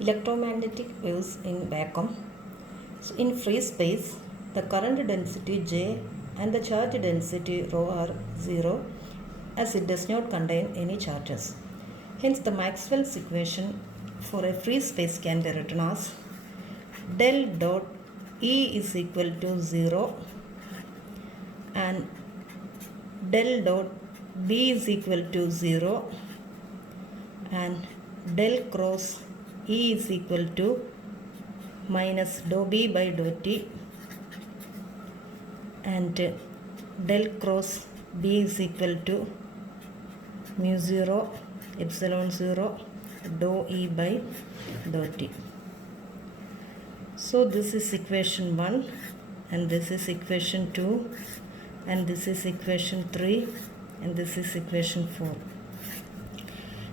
Electromagnetic waves in vacuum. So in free space, the current density J and the charge density rho are 0 as it does not contain any charges. Hence the Maxwell's equation for a free space can be written as del dot E is equal to 0 and del dot B is equal to 0 and del cross E is equal to minus dou B by dou T and del cross B is equal to mu 0 epsilon 0 dou E by dou T. So this is equation 1 and this is equation 2 and this is equation 3 and this is equation 4.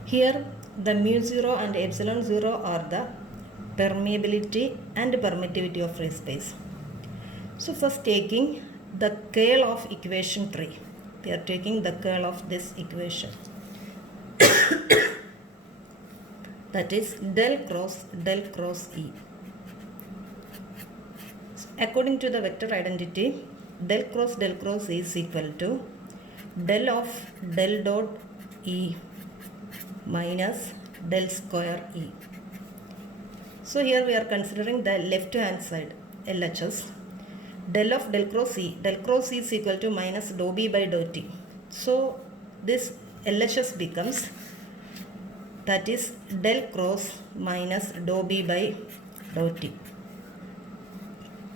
Here the mu 0 and epsilon 0 are the permeability and permittivity of free space. So first taking the curl of equation 3. We are taking the curl of this equation. That is del cross E. So according to the vector identity, del cross E is equal to del of del dot E minus del square E. So here we are considering the left hand side LHS. Del of del cross E is equal to minus dou B by dou T. So this LHS becomes, that is del cross minus dou B by dou T.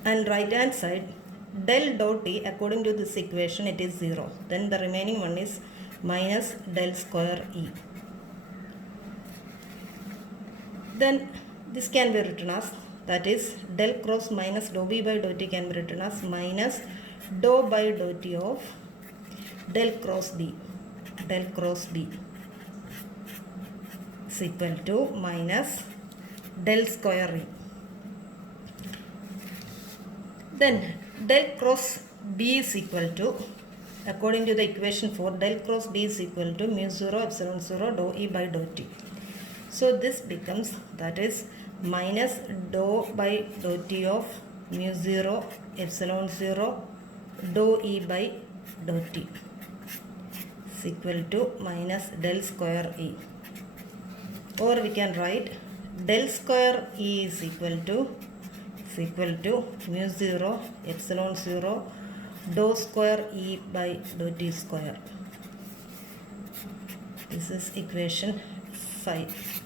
And right hand side del dot T, according to this equation, it is 0. Then the remaining one is minus del square E. Then this can be written as, that is del cross minus dou B by dou T can be written as minus dou by dou T of del cross B is equal to minus del square E. Then del cross B is equal to, according to the equation 4, del cross B is equal to mu 0 epsilon 0 dou E by dou T. So this becomes, that is minus dou by dou T of mu 0 epsilon 0 dou E by dou T is equal to minus del square E. Or we can write del square E is equal to mu 0 epsilon 0 dou square E by dou T square. This is equation 5.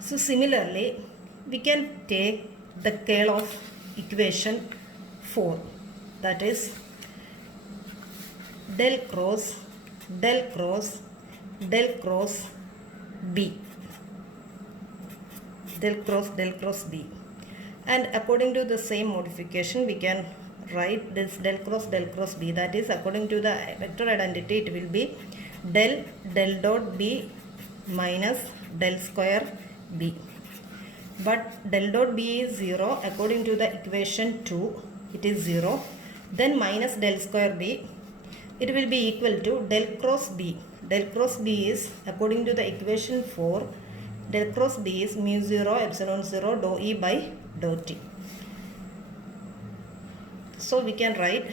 So similarly, we can take the curl of equation 4, that is del cross B. Del cross B. And according to the same modification, we can write this del cross B. That is, according to the vector identity, it will be del dot B minus del square B. But del dot B is 0. According to the equation 2, it is 0. Then minus del square B, it will be equal to del cross B. Del cross B is, according to the equation 4, del cross B is mu 0 epsilon 0 dou E by dou T. So we can write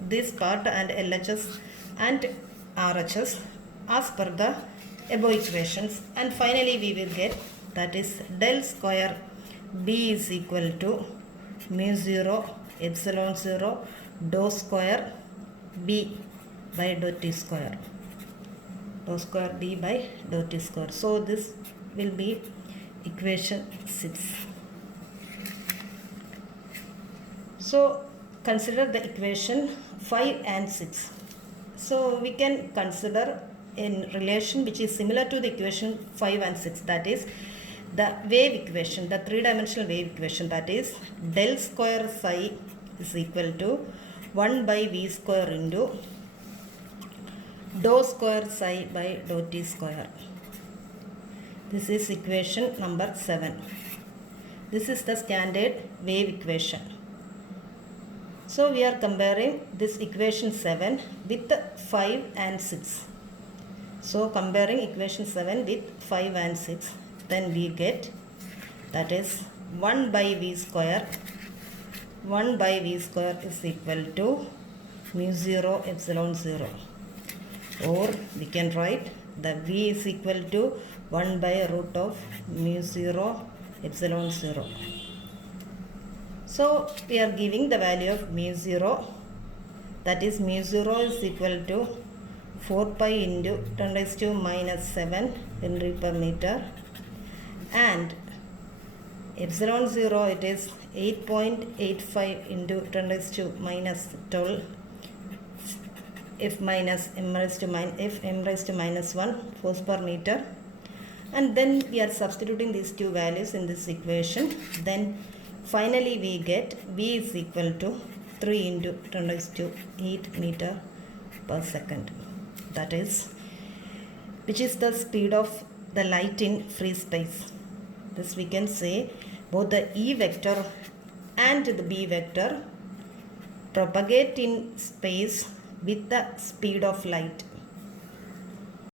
this part and LHS and RHS as per the above equations, and finally we will get, that is del square B is equal to mu 0 epsilon 0 dou square B by dou T square. Dou square B by dou T square. So this will be equation 6. So consider the equation 5 and 6. So we can consider in relation which is similar to the equation 5 and 6, that is the wave equation, the three-dimensional wave equation, that is del square psi is equal to 1 by V square into dou square psi by dou T square. This is equation number 7. This is the standard wave equation. So we are comparing this equation 7 with 5 and 6. So comparing equation 7 with 5 and 6. then we get, that is 1 by v square. 1 by v square is equal to mu 0 epsilon 0, or we can write the v is equal to 1 by root of mu 0 epsilon 0. So we are giving the value of mu 0, that is mu 0 is equal to 4 pi into 10 raised to minus 7 Henry per meter, and epsilon 0 it is 8.85 into 10 raised to minus 12 if minus m raised to minus 1 force per meter. And then we are substituting these two values in this equation. Then finally we get v is equal to 3 into 10 raised to 8 meter per second. That is, which is the speed of the light in free space. This we can say both the E vector and the B vector propagate in space with the speed of light.